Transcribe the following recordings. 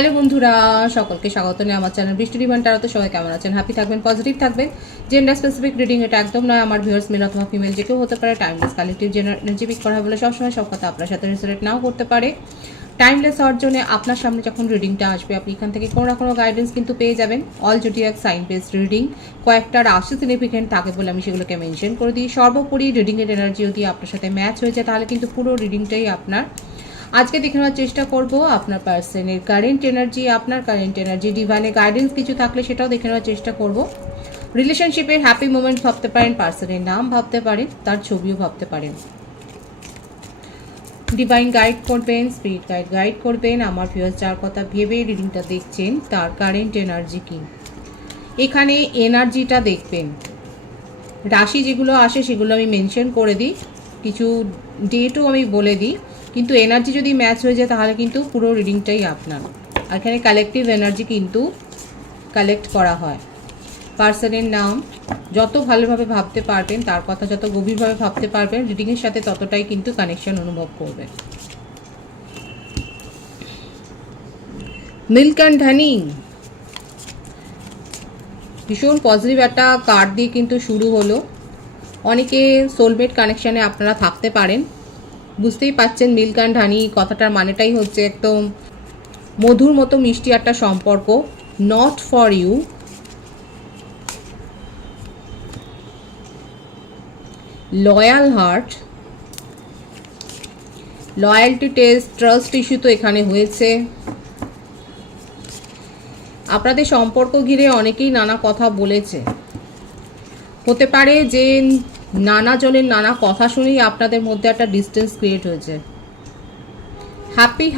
Hello বন্ধুরা, সকলকে স্বাগত জানাই আমার চ্যানেল বৃষ্টি ডিভাইন ট্যারোতে। সবাই কেমন আছেন? হ্যাপি থাকবেন, পজিটিভ থাকবেন। জেন্ডার স্পেসিফিক রিডিং এটা একদম নয়। আমার ভিউয়ার্স মেল অথবা ফিমেল যে কেউ হতে পারে। Timeless collective general energy pick করা বলে সবসময় সব কথা আপনার সাথে রিলেট নাও করতে পারে। টাইমলেস হওয়ার জন্য আপনার সামনে যখন রিডিংটা আসবে আপনি এখান থেকে কোনো না কোনো গাইডেন্স কিন্তু পেয়ে যাবেন। All zodiac sign based reading, কয়েকটা রাশি সিগনিফিকেন্ট থাকে বলে আমি সেগুলোকে মেনশন করে দিই। সর্বোপরি রিডিংয়ের এনার্জি যদি আপনার সাথে ম্যাচ হয়ে যায় তাহলে কিন্তু পুরো রিডিংটাই আপনার। আজকে দেখে নেওয়ার চেষ্টা করব আপনার পার্সনের কারেন্ট এনার্জি, আপনার কারেন্ট এনার্জি, ডিভাইনের গাইডেন্স কিছু থাকলে সেটাও দেখে নেওয়ার চেষ্টা করব। রিলেশনশিপের হ্যাপি মোমেন্ট ভাবতে পারেন, পার্সনের নাম ভাবতে পারেন, তার ছবিও ভাবতে পারেন। ডিভাইন গাইড করবেন, স্পিরিট গাইড করবেন। আমার ভিউয়ার্স যার কথা ভেবে রিডিংটা দেখছেন তার কারেন্ট এনার্জি কি, এখানে এনার্জিটা দেখবেন। রাশি যেগুলো আসে সেগুলো আমি মেনশন করে দিই, কিছু ডেটও আমি বলে দিই, কিন্তু এনার্জি যদি ম্যাচ হয়ে যায় তাহলে কিন্তু পুরো রিডিংটাই আপনার। এখানে কালেকটিভ এনার্জি কিন্তু কালেক্ট করা হয়। পার্সনের নাম যত ভালোভাবে ভাবতে পারবেন, তার কথা যত গভীরভাবে ভাবতে পারবেন, রিডিংয়ের সাথে ততটাই কিন্তু কানেকশন অনুভব করবেন। মিল্ক অ্যান্ড হানি, ভীষণ পজিটিভ একটা কার্ড দিয়ে কিন্তু শুরু হলো। অনেকে সোলমেট কানেকশানে আপনারা থাকতে পারেন। বুঝতেই পাচ্ছেন মিল্ক অ্যান্ড হানি কথাটার মানেটাই হচ্ছে একদম মধুর মতো মিষ্টি একটা সম্পর্ক। Not for you, loyal heart, loyalty test, trust issue তো এখানে হয়েছে। আপনাদের সম্পর্ক ঘিরে অনেকেই নানা কথা বলেছে। হতে পারে যে নানা জনের নানা কথা শুনেই আপনাদের মধ্যে একটা ডিস্টেন্স ক্রিয়েট হয়েছে। হ্যাপি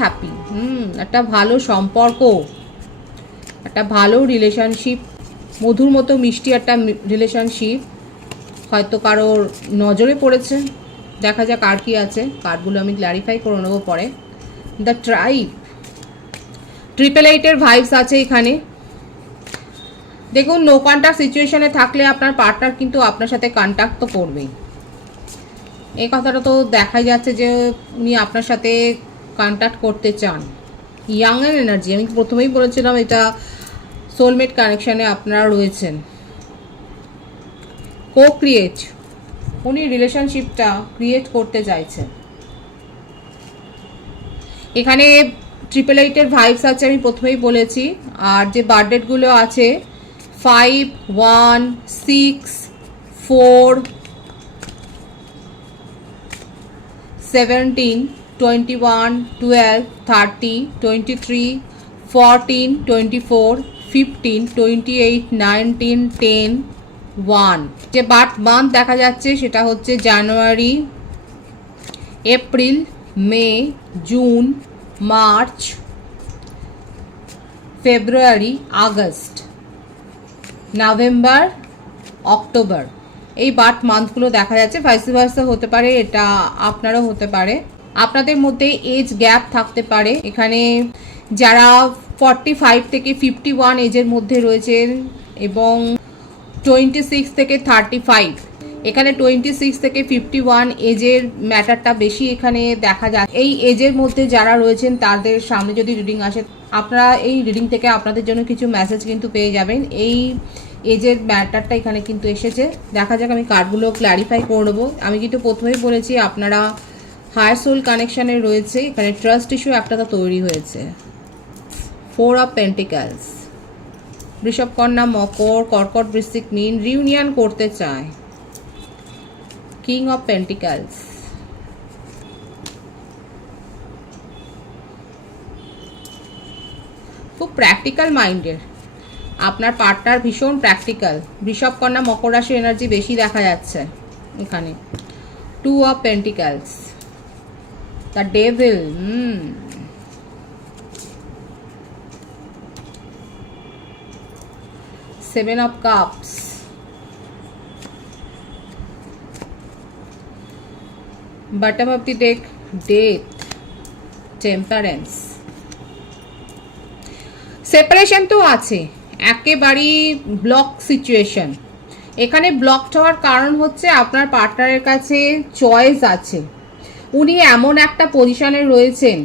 একটা ভালো সম্পর্ক, একটা ভালো রিলেশনশিপ, মধুর মতো মিষ্টি একটা রিলেশনশিপ হয়তো কারোর নজরে পড়েছে। দেখা যাক আর কি আছে, কার্ডগুলো আমি ক্ল্যারিফাই করে নেবো পরে। দ্য ট্রাইব, 888-এর ভাইবস আছে এখানে। দেখুন, নো কন্ট্যাক্ট সিচুয়েশনে থাকলে আপনার পার্টনার কিন্তু আপনার সাথে কন্ট্যাক্ট তো করবেই। এই কথাটা তো দেখাই যাচ্ছে যে উনি আপনার সাথে কন্ট্যাক্ট করতে চান। ইয়াংয়ের এনার্জি, আমি প্রথমেই বলেছিলাম এটা সোলমেট কানেকশানে আপনারা রয়েছেন। কো ক্রিয়েট, উনি রিলেশনশিপটা ক্রিয়েট করতে চাইছেন। এখানে 888-এর ভাইবস আছে, আমি প্রথমেই বলেছি। আর যে বার্থডেটগুলো আছে 5, 1, 6, 4, 17, 21, 12, 30, 23, 14, 24, 15, 28, 19, 10, 1। যে বার্থ মান্থ দেখা যাচ্ছে সেটা হচ্ছে জানুয়ারি, এপ্রিল, মে, জুন, মার্চ, ফেব্রুয়ারি, আগস্ট, নভেম্বর, অক্টোবর। এই বার্থ মান্থগুলো দেখা যাচ্ছে। ভাইস ভার্সা হতে পারে, এটা আপনারও হতে পারে। আপনাদের মধ্যে এজ গ্যাপ থাকতে পারে। এখানে যারা 45 থেকে 51 এজের মধ্যে রয়েছেন এবং 26 থেকে 35, এখানে 26 থেকে 51 এজের ম্যাটারটা বেশি এখানে দেখা যায়। এই এজের মধ্যে যারা রয়েছেন তাদের সামনে যদি রিডিং আসে, আপনারা এই রিডিং থেকে আপনাদের জন্য কিছু মেসেজ কিন্তু পেয়ে যাবেন। এই এজের ম্যাটারটা এখানে কিন্তু এসেছে। দেখা যাক, আমি কার্ডগুলো ক্ল্যারিফাই করে নেবো। আমি কিন্তু প্রথমেই বলেছি আপনারা হায়ার সোল কানেকশানে রয়েছে। এখানে ট্রাস্ট ইস্যু একটা তো তৈরি হয়েছে। 4 অফ পেন্টিক্যালস, বৃষভ, কন্যা, মকর, কর্কট, বৃশ্চিক, মীন রিউনিয়ন করতে চায়। কিং অফ পেন্টিক্যালস, খুব প্র্যাকটিক্যাল মাইন্ডের আপনার পার্টনার, ভীষণ প্র্যাকটিক্যাল। বৃষভ, কন্যা, মকর রাশির এনার্জি বেশি দেখা যাচ্ছে এখানে। 2 of পেন্টিক্যালস, the devil, Seven of Cups, bottom of the deck, Death, Temperance। Separation তো আছে, একেবারেই ব্লক সিচুয়েশন। এখানে ব্লক হওয়ার কারণ হচ্ছে আপনার পার্টনারের কাছে চয়েস আছে। উনি এমন একটা পজিশনে রয়েছেন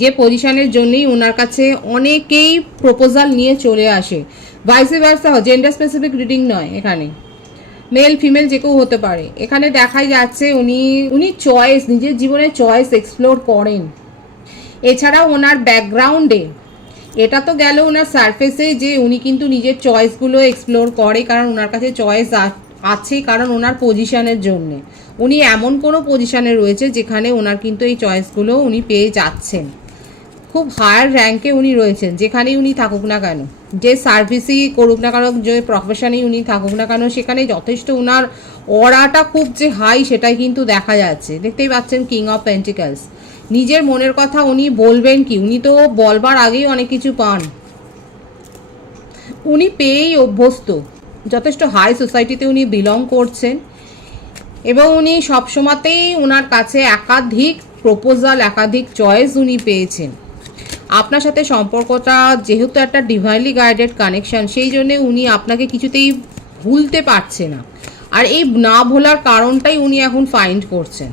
যে পজিশনের জন্যই ওনার কাছে অনেকেই প্রপোজাল নিয়ে চলে আসে। ভাইসে ভার্সা, জেন্ডার স্পেসিফিক রিডিং নয়, এখানে মেল ফিমেল যে কেউ হতে পারে। এখানে দেখাই যাচ্ছে উনি চয়েস, নিজের জীবনে চয়েস এক্সপ্লোর করেন। এছাড়াও ওনার ব্যাকগ্রাউন্ডে, এটা তো গেল ওনার সারফেসে, যে উনি কিন্তু নিজের চয়েসগুলো এক্সপ্লোর করে, কারণ ওনার কাছে চয়েস আছে, কারণ ওনার পজিশনের জন্যে। উনি এমন কোনো পজিশনে রয়েছে যেখানে ওনার কিন্তু এই চয়েসগুলো উনি পেয়ে যাচ্ছেন। খুব হায়ার র্যাঙ্কে উনি রয়েছেন, যেখানেই উনি থাকুক না কেন, যে সার্ভিসই করুক না কেন, যে প্রফেশনেই উনি থাকুক না কেন, সেখানে যথেষ্ট ওনার অরাটা খুব যে হাই সেটাই কিন্তু দেখা যাচ্ছে। দেখতেই পাচ্ছেন কিং অফ পেন্টিকলস। নিজের মনের কথা উনি বলবেন কি, উনি তো বলবার আগেই অনেক কিছু পান, উনি পেয়েই অভ্যস্ত। যথেষ্ট হাই সোসাইটিতে উনি বিলং করছেন এবং উনি সবসময়তেই ওনার কাছে একাধিক প্রপোজাল, একাধিক চয়েস উনি পেয়েছেন। আপনার সাথে সম্পর্কটা যেহেতু একটা ডিভাইনলি গাইডেড কানেকশন, সেই জন্যে উনি আপনাকে কিছুতেই ভুলতে পারছে না। আর এই না ভোলার কারণটাই উনি এখন ফাইন্ড করছেন।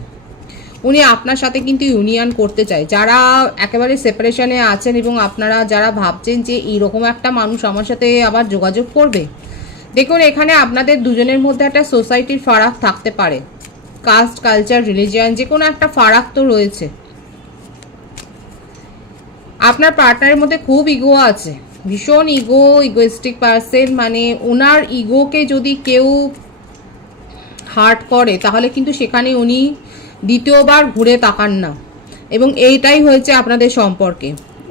উনি আপনার সাথে কিন্তু ইউনিয়ন করতে চায়। যারা একেবারে সেপারেশনে আছেন এবং আপনারা যারা ভাবছেন যে এইরকম একটা মানুষ আমার সাথে আবার যোগাযোগ করবে, দেখুন এখানে আপনাদের দুজনের মধ্যে একটা সোসাইটির ফারাক থাকতে পারে, কাস্ট, কালচার, রিলিজিয়ান, যে কোনো একটা ফারাক তো রয়েছে। আপনার পার্টনারের মধ্যে খুব ইগো আছে, ভীষণ ইগোইস্টিক পার্সন। মানে ওনার ইগোকে যদি কেউ হার্ট করে তাহলে কিন্তু সেখানে উনি দ্বিতীয়বার ঘুরে তাকান না, এবং এইটাই হয়েছে আপনাদের সম্পর্কে।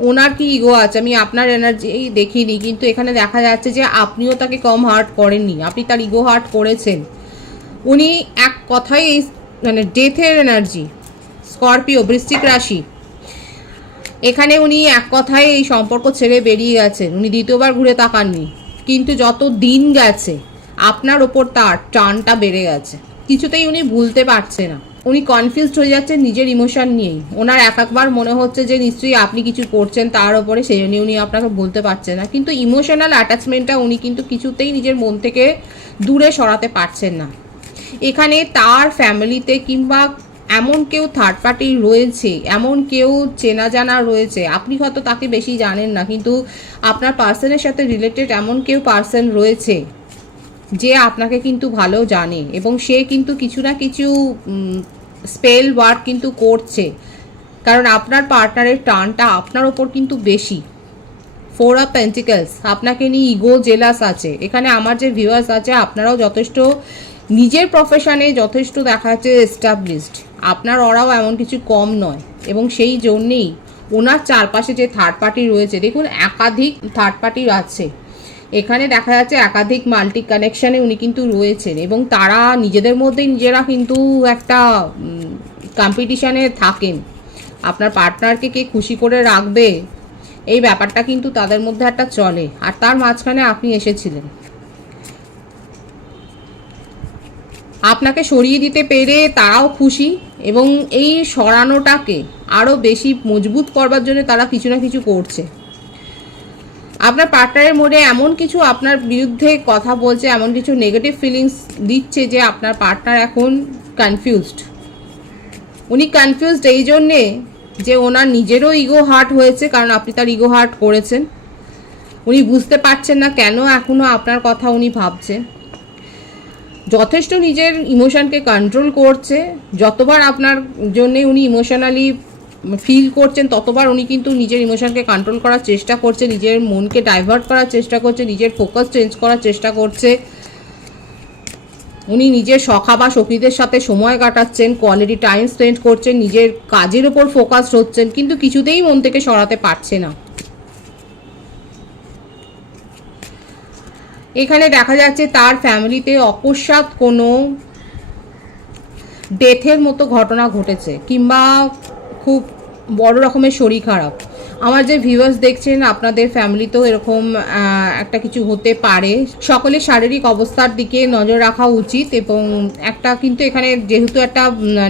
ওনার কি ইগো আছে আমি আপনার এনার্জি দেখিনি, কিন্তু এখানে দেখা যাচ্ছে যে আপনিও তাকে কম হার্ট করেননি, আপনি তার ইগো হার্ট করেছেন। উনি এক কথায় এই মানে ডেথের এনার্জি, স্করপিও, বৃশ্চিক রাশি, এখানে উনি এক কথায় এই সম্পর্ক ছেড়ে বেরিয়ে গেছেন। উনি দ্বিতীয়বার ঘুরে তাকাননি, কিন্তু যত দিন গেছে আপনার ওপর তার টানটা বেড়ে গেছে, কিছুতেই উনি ভুলতে পারছে না। উনি কনফিউজড হয়ে যাচ্ছেন নিজের ইমোশন নিয়েই। ওনার একবার মনে হচ্ছে যে নিশ্চয়ই আপনি কিছু করছেন তার ওপরে, সেই জন্য উনি আপনাকে বলতে পারছেন না, কিন্তু ইমোশনাল অ্যাটাচমেন্টটা উনি কিন্তু কিছুতেই নিজের মন থেকে দূরে সরাতে পারছেন না। এখানে তার ফ্যামিলিতে কিংবা এমন কেউ থার্ড পার্টি রয়েছে, এমন কেউ চেনা জানা রয়েছে, আপনি হয়তো তাকে বেশি জানেন না, কিন্তু আপনার পার্সনের সাথে রিলেটেড এমন কেউ পার্সন রয়েছে যে আপনাকে কিন্তু ভালো জানে, এবং সে কিন্তু কিছু না কিছু স্পেল ওয়ার্ক কিন্তু করছে, কারণ আপনার পার্টনারের টানটা আপনার ওপর কিন্তু বেশি। 4 অফ পেন্টিকলস, আপনাকে নিয়ে ইগো, জেলাস আছে। এখানে আমার যে ভিউয়ার্স আছে আপনারাও যথেষ্ট নিজের প্রফেশনে যথেষ্ট দেখা যাচ্ছে এস্টাবলিশড, আপনার ওরাও এমন কিছু কম নয়, এবং সেই জন্যেই ওনার চারপাশে যে থার্ড পার্টি রয়েছে, দেখুন একাধিক থার্ড পার্টি আছে এখানে, দেখা যাচ্ছে একাধিক মাল্টি কানেকশানে উনি কিন্তু রয়েছেন, এবং তারা নিজেদের মধ্যেই নিজেরা কিন্তু একটা কম্পিটিশানে থাকেন। আপনার পার্টনারকে কে খুশি করে রাখবে এই ব্যাপারটা কিন্তু তাদের মধ্যে একটা চলে, আর তার মাঝখানে আপনি এসেছিলেন। আপনাকে সরিয়ে দিতে পেরে তারাও খুশি, এবং এই সরানোটাকে আরও বেশি মজবুত করবার জন্য তারা কিছু না কিছু করছে। আপনার পার্টনারের মনে এমন কিছু আপনার বিরুদ্ধে কথা বলছে, এমন কিছু নেগেটিভ ফিলিংস দিচ্ছে যে আপনার পার্টনার এখন কনফিউজড। উনি কনফিউজড এই জন্যে যে ওনার নিজেরও ইগো হার্ট হয়েছে, কারণ আপনি তার ইগো হার্ট করেছেন। উনি বুঝতে পারছেন না কেন এখনও আপনার কথা উনি ভাবছেন। যথেষ্ট নিজের ইমোশনকে কন্ট্রোল করছে। যতবার আপনার জন্যে উনি ইমোশনালি ফিল করছেন ততবার উনি কিন্তু নিজের ইমোশনকে কন্ট্রোল করার চেষ্টা করছে, নিজের মনকে ডাইভার্ট করার চেষ্টা করছে, নিজের ফোকাস চেঞ্জ করার চেষ্টা করছে। উনি নিজের সখা বা সখীদের সাথে সময় কাটাচ্ছেন, কোয়ালিটি টাইম স্পেন্ড করছেন, নিজের কাজের ওপর ফোকাস হচ্ছেন, কিন্তু কিছুতেই মন থেকে সরাতে পারছে না। এখানে দেখা যাচ্ছে তার ফ্যামিলিতে অকস্মাৎ কোনো ডেথের মতো ঘটনা ঘটেছে, কিংবা খুব বড় রকমের শরীর খারাপ। আমার যে ভিউয়ার্স দেখছেন আপনাদের ফ্যামিলিতেও এরকম একটা কিছু হতে পারে। সকলের শারীরিক অবস্থার দিকে নজর রাখা উচিত, এবং একটা কিন্তু এখানে যেহেতু একটা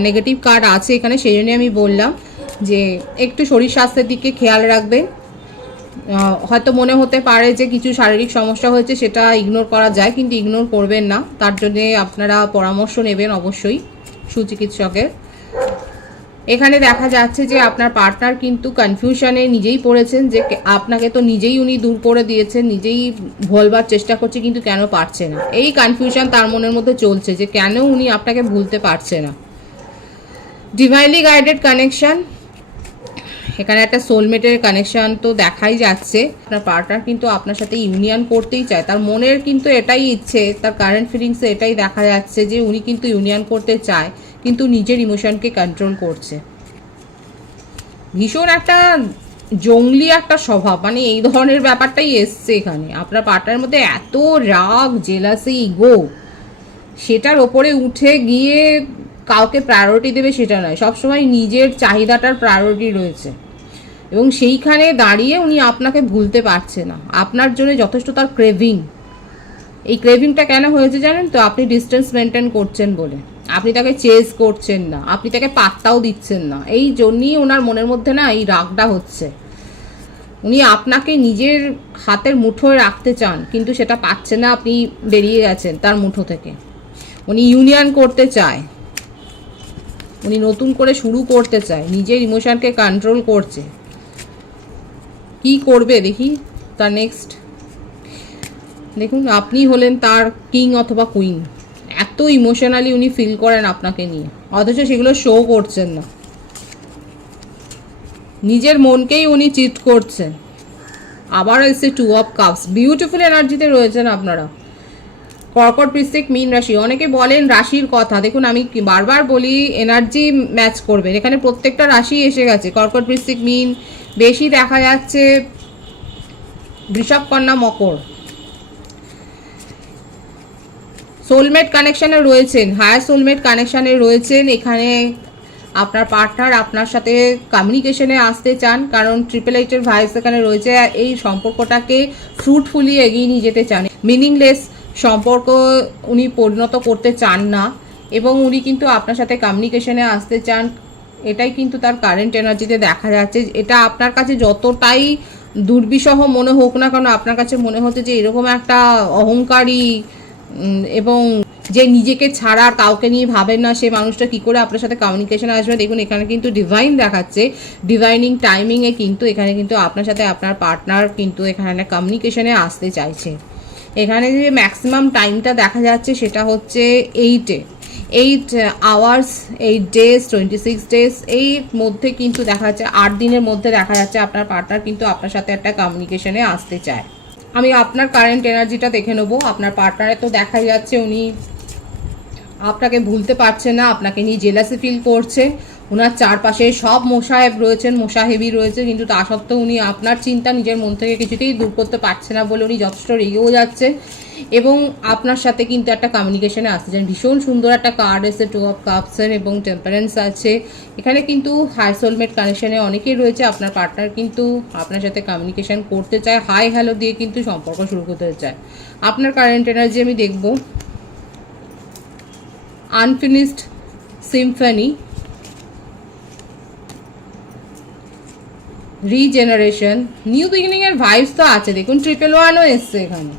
নেগেটিভ কার্ড আছে এখানে, সেই জন্যই আমি বললাম যে একটু শরীর স্বাস্থ্যের দিকে খেয়াল রাখবেন। হয়তো মনে হতে পারে যে কিছু শারীরিক সমস্যা হয়েছে, সেটা ইগনোর করা যায়, কিন্তু ইগনোর করবেন না, তার জন্যে আপনারা পরামর্শ নেবেন অবশ্যই সুচিকিৎসকের। এখানে দেখা যাচ্ছে যে আপনার পার্টনার কিন্তু কনফিউশনে নিজেই পড়েছেন, যে আপনাকে তো নিজেই উনি দূর করে দিয়েছেন, নিজেই ভুলবার চেষ্টা করছে কিন্তু কেন পারছে না। এই কনফিউশন তার মনের মধ্যে চলছে যে কেন উনি আপনাকে ভুলতে পারছে না। ডিভাইনলি গাইডেড কানেকশন, এখানে একটা সোলমেটের কানেকশন তো দেখাই যাচ্ছে। আপনার পার্টনার কিন্তু আপনার সাথে ইউনিয়ন করতেই চায়, তার মনের কিন্তু এটাই ইচ্ছে, তার কারেন্ট ফিলিংসে এটাই দেখা যাচ্ছে যে উনি কিন্তু ইউনিয়ন করতে চায় কিন্তু নিজের ইমোশনকে কন্ট্রোল করছে। ভীষণ একটা জঙ্গলি একটা স্বভাব, মানে এই ধরনের ব্যাপারটাই এসছে এখানে। আপনার পার্টনারের মধ্যে এত রাগ, জেলাসি, ইগো, সেটার ওপরে উঠে গিয়ে কাউকে প্রায়োরিটি দেবে সেটা নয়, সবসময় নিজের চাহিদাটার প্রায়োরিটি রয়েছে এবং সেইখানে দাঁড়িয়ে উনি আপনাকে ভুলতে পারছে না। আপনার জন্য যথেষ্ট তার ক্রেভিং। এই ক্রেভিংটা কেন হয়েছে জানেন তো? আপনি ডিস্টেন্স মেনটেন করছেন বলে, আপনি তাকে চেজ করছেন না, আপনি তাকে পাত্তাও দিচ্ছেন না, এই জন্যই ওনার মনের মধ্যে না এই রাগটা হচ্ছে। উনি আপনাকে নিজের হাতের মুঠোয় রাখতে চান কিন্তু সেটা পাচ্ছে না, আপনি বেরিয়ে গেছেন তার মুঠো থেকে। উনি ইউনিয়ন করতে চায়, উনি নতুন করে শুরু করতে চায়, নিজের ইমোশনকে কন্ট্রোল করছে। কি করবে দেখি তার নেক্সট। দেখুন, আপনি হলেন তার কিং অথবা কুইন। এত ইমোশনালি উনি ফিল করেন আপনাকে নিয়ে, অথচ সেগুলো শো করছেন না। নিজের মনকেই উনি চিট করছেন। আবার এসে 2 অফ কাপস, বিউটিফুল এনার্জিতে রয়েছেন আপনারা। কর্কট, বৃশ্চিক, মীন রাশি। অনেকে বলেন রাশির কথা, দেখুন আমি বারবার বলি এনার্জি ম্যাচ করবেন। এখানে প্রত্যেকটা রাশি এসে গেছে, কর্কট, বৃশ্চিক, মীন, বেশি দেখা যাচ্ছে বৃষভ, কন্যা, মকর। সোলমেট কানেকশানে রয়েছেন, হায়ার সোলমেট কানেকশানে রয়েছেন। এখানে আপনার পার্টনার আপনার সাথে কমিউনিকেশনে আসতে চান, কারণ 888-এর ভাইবস এখানে রয়েছে। এই সম্পর্কটাকে ফ্রুটফুলি এগিয়ে নিয়ে যেতে চান, মিনিংলেস সম্পর্ক উনি পরিণত করতে চান না এবং উনি কিন্তু আপনার সাথে কমিউনিকেশনে আসতে চান। এটাই কিন্তু তার কারেন্ট এনার্জিতে দেখা যাচ্ছে। এটা আপনার কাছে যতটাই দুর্বিষহ মনে হোক না কেন, আপনার কাছে মনে হচ্ছে যে এরকম একটা অহংকারী এবং যে নিজেকে ছাড়া কাউকে নিয়ে ভাবেন না, সে মানুষটা কি করে আপনার সাথে কমিউনিকেশনে আসবে। দেখুন এখানে কিন্তু ডিভাইন দেখাচ্ছে, ডিভাইনিং টাইমিংয়ে কিন্তু এখানে কিন্তু আপনার সাথে আপনার পার্টনার কিন্তু এখানে কমিউনিকেশনে আসতে চাইছে। এখানে যে ম্যাক্সিমাম টাইমটা দেখা যাচ্ছে সেটা হচ্ছে 8 আওয়ার্স, 8 ডেজ, 26 ডেজ, এই মধ্যে কিন্তু দেখা যাচ্ছে 8 দিনের মধ্যে দেখা যাচ্ছে আপনার পার্টনার কিন্তু আপনার সাথে একটা কমিউনিকেশনে আসতে চায়। আমি আপনার কারেন্ট এনার্জিটা দেখে নেবো। আপনার পার্টনারে তো দেখা যাচ্ছে উনি আপনাকে ভুলতে পারছে না, আপনাকে নিয়ে জেলাসি ফিল করছে। ওনার চারপাশে সব মোসাহেব রয়েছেন, মোসাহেবি রয়েছে, কিন্তু তা সত্ত্বেও উনি আপনার চিন্তা নিজের মন থেকে কিছুতেই দূর করতে পারছে না বলে উনি যথেষ্ট রেগেও যাচ্ছেন এবং আপনার সাথে কিন্তু একটা কমিউনিকেশনে আসতে চান। ভীষণ সুন্দর একটা কার্ড এসে 2 অফ কাপসের এবং টেম্পারেন্স আছে। এখানে কিন্তু হাই সোলমেট কানেকশনে অনেকেই রয়েছে। আপনার পার্টনার কিন্তু আপনার সাথে কমিউনিকেশন করতে চায়, হাই হ্যালো দিয়ে কিন্তু সম্পর্ক শুরু করতে চায়। আপনার কারেন্ট এনার্জি আমি দেখব। Unfinished Symphony, regeneration, new beginning এর ভাইবস তো আছে। দেখুন 111ও এসছে এখানে।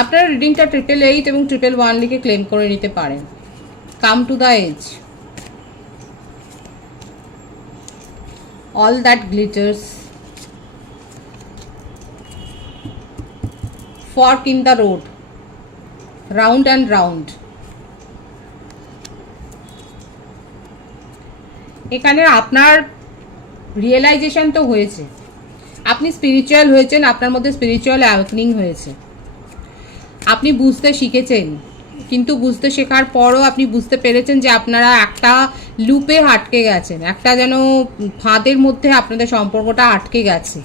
আপনারা রিডিংটা 888 এবং 111 লিখে ক্লেম করে নিতে পারেন। Come to the edge, all that glitters, fork in the road, round and round. এখানে আপনার রিয়েলাইজেশন তো হয়েছে, আপনি স্পিরিচুয়াল হয়েছেন, আপনার মধ্যে স্পিরিচুয়াল অ্যাওয়েকনিং হয়েছে, আপনি বুঝতে শিখেছেন। কিন্তু বুঝতে শেখার পরও আপনি বুঝতে পেরেছেন যে আপনারা একটা লুপে আটকে গেছেন, একটা যেন ফাঁদের মধ্যে আপনাদের সম্পর্কটা আটকে গেছে।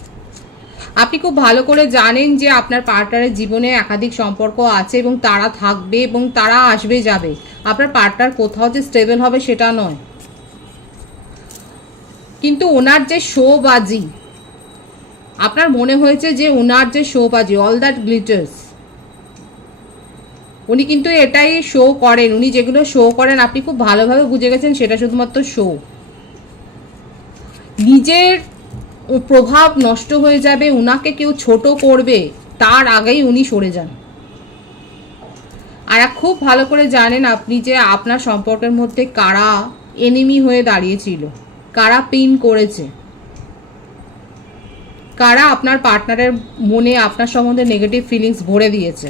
আপনি খুব ভালো করে জানেন যে আপনার পার্টনারের জীবনে একাধিক সম্পর্ক আছে এবং তারা থাকবে এবং তারা আসবে যাবে। আপনার পার্টনার কোথাও যে স্টেবল হবে সেটা নয়, কিন্তু ওনার যে শোবাজি, আপনার মনে হয়েছে যে ওনার যে শোবাজি, অল দ্যাট গ্লিটার্স, উনি কিন্তু এটাই শো করেন। উনি যেগুলো শো করেন আপনি খুব ভালোভাবে বুঝে গেছেন সেটা শুধুমাত্র শো। নিজের প্রভাব নষ্ট হয়ে যাবে, ওনাকে কেউ ছোট করবে তার আগেই উনি সরে যান। আর খুব ভালো করে জানেন আপনি যে আপনার সম্পর্কের মধ্যে কারা এনিমি হয়ে দাঁড়িয়েছিল, কারা পিন করেছে, কারা আপনার পার্টনারের মনে আপনার সম্বন্ধে নেগেটিভ ফিলিংস ভরে দিয়েছে,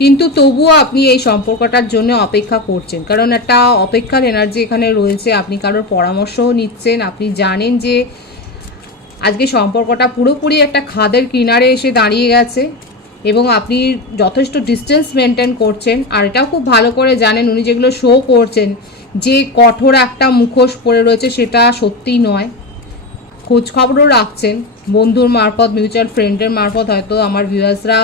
কিন্তু তবুও আপনি এই সম্পর্কটার জন্য অপেক্ষা করছেন। কারণ একটা অপেক্ষার এনার্জি এখানে রয়েছে। আপনি কারোর পরামর্শও নিচ্ছেন। আপনি জানেন যে আজকে সম্পর্কটা পুরোপুরি একটা খাদের কিনারে এসে দাঁড়িয়ে গেছে এবং আপনি যথেষ্ট ডিস্টেন্স মেনটেন করছেন। আর এটাও খুব ভালো করে জানেন উনি যেগুলো শো করছেন যে কঠোর একটা মুখোশ পড়ে রয়েছে সেটা সত্যিই নয়। খোঁজখবরও রাখছেন বন্ধুর মারফত, মিউচুয়াল ফ্রেন্ডের মারফত হয়তো আমার ভিউয়ার্সরা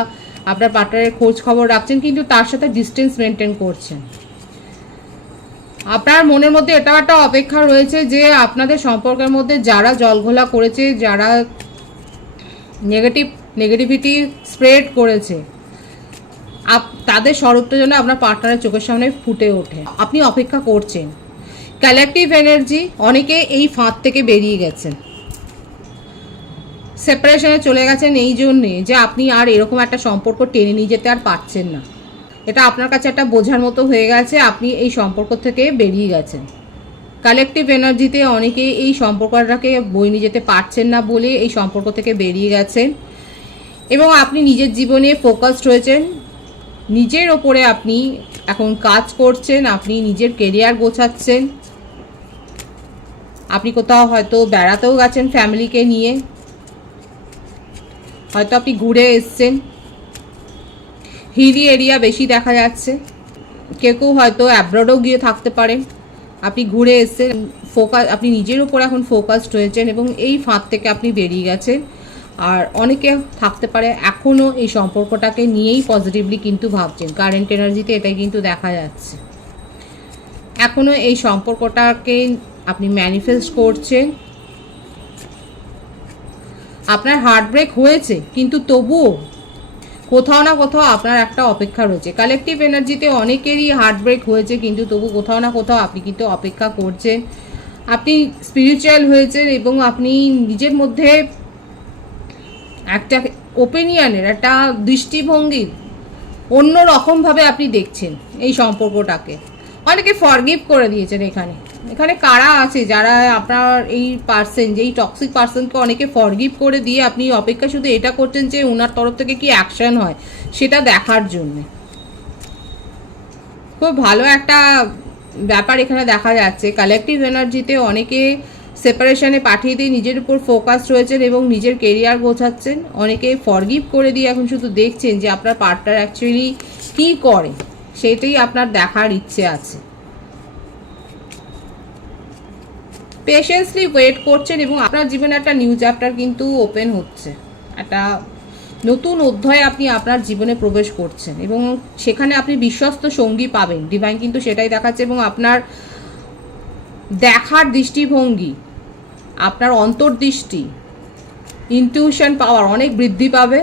আপনার পার্টনারের খোঁজ খবর রাখছেন, কিন্তু তার সাথে ডিস্টেন্স মেনটেন করছেন। আপনার মনের মধ্যে এটাও একটা অপেক্ষা রয়েছে যে আপনাদের সম্পর্কের মধ্যে যারা জলঘোলা করেছে, যারা নেগেটিভিটি স্প্রেড করেছে, তাদের স্বরূপটা যেন আপনার পার্টনারের চোখের সামনে ফুটে ওঠে। আপনি অপেক্ষা করছেন। কালেকটিভ এনার্জি, অনেকে এই ফাঁদ থেকে বেরিয়ে গেছেন, সেপারেশনে চলে গেছেন এই জন্যে যে আপনি আর এরকম একটা সম্পর্ক টেনে নিয়ে যেতে আর পারছেন না। এটা আপনার কাছে একটা বোঝার মতো হয়ে গেছে, আপনি এই সম্পর্ক থেকে বেরিয়ে গেছেন। কালেকটিভ এনার্জিতে অনেকে এই সম্পর্কটাকে বয়ে নিয়ে যেতে পারছেন না বলে এই সম্পর্ক থেকে বেরিয়ে গেছেন এবং আপনি নিজের জীবনে ফোকাসড হয়েছেন। নিজের ওপরে আপনি এখন কাজ করছেন, আপনি নিজের কেরিয়ার গোছাচ্ছেন। আপনি কোথাও হয়তো বেড়াতেও গেছেন ফ্যামিলিকে নিয়ে, হয়তো আপনি ঘুরে এসছেন। হিলি এরিয়া বেশি দেখা যাচ্ছে, কেউ কেউ হয়তো অ্যাব্রডও গিয়ে থাকতে পারেন। আপনি ঘুরে এসছেন, আপনি নিজের উপর এখন ফোকাসড হয়েছেন এবং এই ফাঁদ থেকে আপনি বেরিয়ে গেছেন। আর অনেকে থাকতে পারে এখনও এই সম্পর্কটাকে নিয়েই পজিটিভলি কিন্তু ভাবছেন। কারেন্ট এনার্জিতে এটাই কিন্তু দেখা যাচ্ছে, এখনও এই সম্পর্কটাকে আপনি ম্যানিফেস্ট করছেন। আপনার হার্ট ব্রেক হয়েছে, কিন্তু তবুও কোথাও না কোথাও আপনার একটা অপেক্ষা রয়েছে। কালেকটিভ এনার্জিতে অনেকেরই হার্ট ব্রেক হয়েছে, কিন্তু তবু কোথাও না কোথাও আপনি কিন্তু অপেক্ষা করছেন। আপনি স্পিরিচুয়াল হয়েছেন এবং আপনি নিজের মধ্যে একটা ওপিনিয়নের, একটা দৃষ্টিভঙ্গির অন্য রকমভাবে আপনি দেখছেন এই সম্পর্কটাকে। অনেকে ফরগিভ করে দিয়েছেন। এখানে কারা আছে যারা আপনার এই পার্সন, যেই টক্সিক পার্সনকে অনেকে ফরগিভ করে দিয়ে আপনি অপেক্ষা শুধু এটা করছেন যে ওনার তরফ থেকে কি অ্যাকশন হয় সেটা দেখার জন্য। খুব ভালো একটা ব্যাপার এখানে দেখা যাচ্ছে। কালেকটিভ এনার্জিতে অনেকে সেপারেশনে পাঠিয়ে দিয়ে নিজের উপর ফোকাসড রয়েছেন এবং নিজের কেরিয়ার গোছাচ্ছেন। অনেকে ফরগিভ করে দিয়ে এখন শুধু দেখছেন যে আপনার পার্টনার অ্যাকচুয়ালি কী করে, সেটাই আপনার দেখার ইচ্ছে আছে। পেশেন্সলি ওয়েট করছেন এবং আপনার জীবনে একটা নিউ চ্যাপ্টার কিন্তু ওপেন হচ্ছে। একটা নতুন অধ্যায়ে আপনি আপনার জীবনে প্রবেশ করছেন এবং সেখানে আপনি বিশ্বস্ত সঙ্গী পাবেন। ডিভাইন কিন্তু সেটাই দেখাচ্ছে এবং আপনার দেখার দৃষ্টিভঙ্গি, আপনার অন্তর্দৃষ্টি, ইনটিউশন পাওয়ার অনেক বৃদ্ধি পাবে।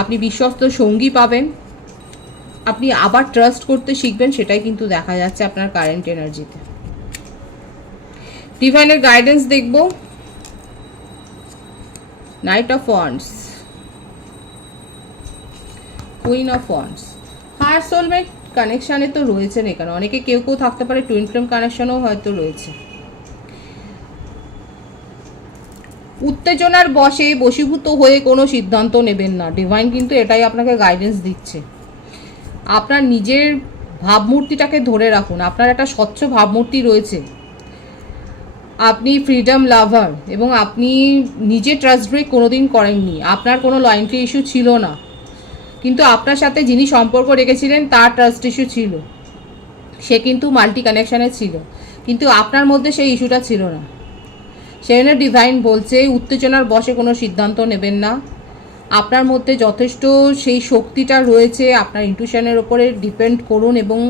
আপনি বিশ্বস্ত সঙ্গী পাবেন, আপনি আবার ট্রাস্ট করতে শিখবেন, সেটাই কিন্তু দেখা যাচ্ছে আপনার কারেন্ট এনার্জিতে। ডিভাইনের গাইডেন্স দেখব। Knight of wands, queen of wands. Higher soulmate কানেকশানে তো রয়েছেন এখানে অনেকে, কেউ কেউ থাকতে পারে টুইন ফ্লেম কানেকশনও হয়তো রয়েছে। উত্তেজনার বশে বশীভূত হয়ে কোনো সিদ্ধান্ত নেবেন না। ডিভাইন কিন্তু এটাই আপনাকে গাইডেন্স দিচ্ছে। আপনার নিজের ভাবমূর্তিটাকে ধরে রাখুন। আপনার একটা স্বচ্ছ ভাবমূর্তি রয়েছে, আপনি ফ্রিডম লাভার এবং আপনি নিজে ট্রাস্ট ব্রেক কোনোদিন করেননি। আপনার কোনো লয়্যালটি ইস্যু ছিল না, কিন্তু আপনার সাথে যিনি সম্পর্ক রেখেছিলেন তার ট্রাস্ট ইস্যু ছিল। সে কিন্তু মাল্টি কানেকশানে ছিল, কিন্তু আপনার মধ্যে সেই ইস্যুটা ছিল না। সেজন্য ডিভাইন বলছে উত্তেজনার বশে কোনো সিদ্ধান্ত নেবেন না। আপনার মধ্যে যথেষ্ট সেই শক্তিটা রয়েছে, আপনার ইনটিউশনের ওপরে ডিপেন্ড করুন এবং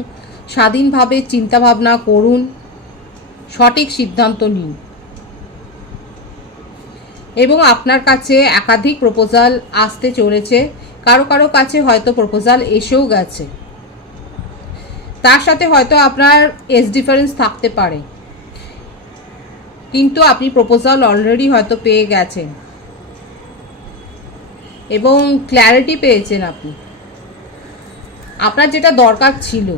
স্বাধীনভাবে চিন্তাভাবনা করুন, সঠিক সিদ্ধান্ত নিন। এবং আপনার কাছে একাধিক প্রপোজাল আসতে চলেছে, কারো কারো কাছে হয়তো প্রপোজাল এসেও গেছে, তার সাথে হয়তো আপনার এজ ডিফারেন্স থাকতে পারে, কিন্তু আপনি প্রপোজাল অলরেডি হয়তো পেয়ে গেছেন এবং ক্ল্যারিটি পেয়েছেন। আপনি আপনার যেটা দরকার ছিল,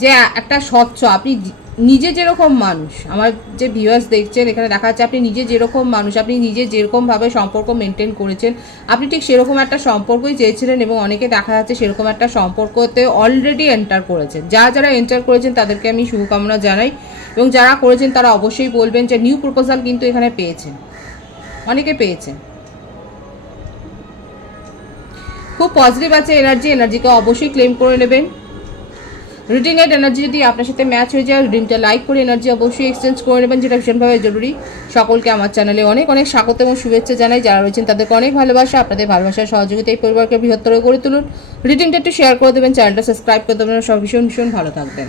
যে একটা স্বচ্ছ, আপনি নিজে যেরকম মানুষ, আমার যে ভিউয়ার্স দেখছেন এখানে দেখা যাচ্ছে আপনি নিজে যেরকম মানুষ, আপনি নিজে যেরকমভাবে সম্পর্ক মেনটেন করেছেন, আপনি ঠিক সেরকম একটা সম্পর্কই চেয়েছিলেন এবং অনেকে দেখা যাচ্ছে সেরকম একটা সম্পর্কতে অলরেডি এন্টার করেছেন। যারা এন্টার করেছেন তাদেরকে আমি শুভকামনা জানাই, এবং যারা করেছেন তারা অবশ্যই বলবেন যে নিউ প্রপোজাল কিন্তু এখানে পেয়েছেন, অনেকে পেয়েছেন। খুব পজিটিভ আছে এনার্জিকে অবশ্যই ক্লেম করে নেবেন। রিডিংয়ের এনার্জি যদি আপনার সাথে ম্যাচ হয়ে যায়, রিডিংটা লাইক করে এনার্জি অবশ্যই এক্সচেঞ্জ করে নেবেন, যেটা ভীষণভাবে জরুরি। সকলকে আমার চ্যানেলে অনেক অনেক স্বাগত এবং শুভেচ্ছা জানাই। যারা রয়েছেন তাদেরকে অনেক ভালোবাসা, আপনাদের ভালোবাসার সহযোগিতা এই পরিবারকে বৃহত্তর করে তুলুন। রিডিংটা একটু শেয়ার করে দেবেন, চ্যানেলটা সাবস্ক্রাইব করে দেবেন, সব ভীষণ ভীষণ ভালো থাকবেন।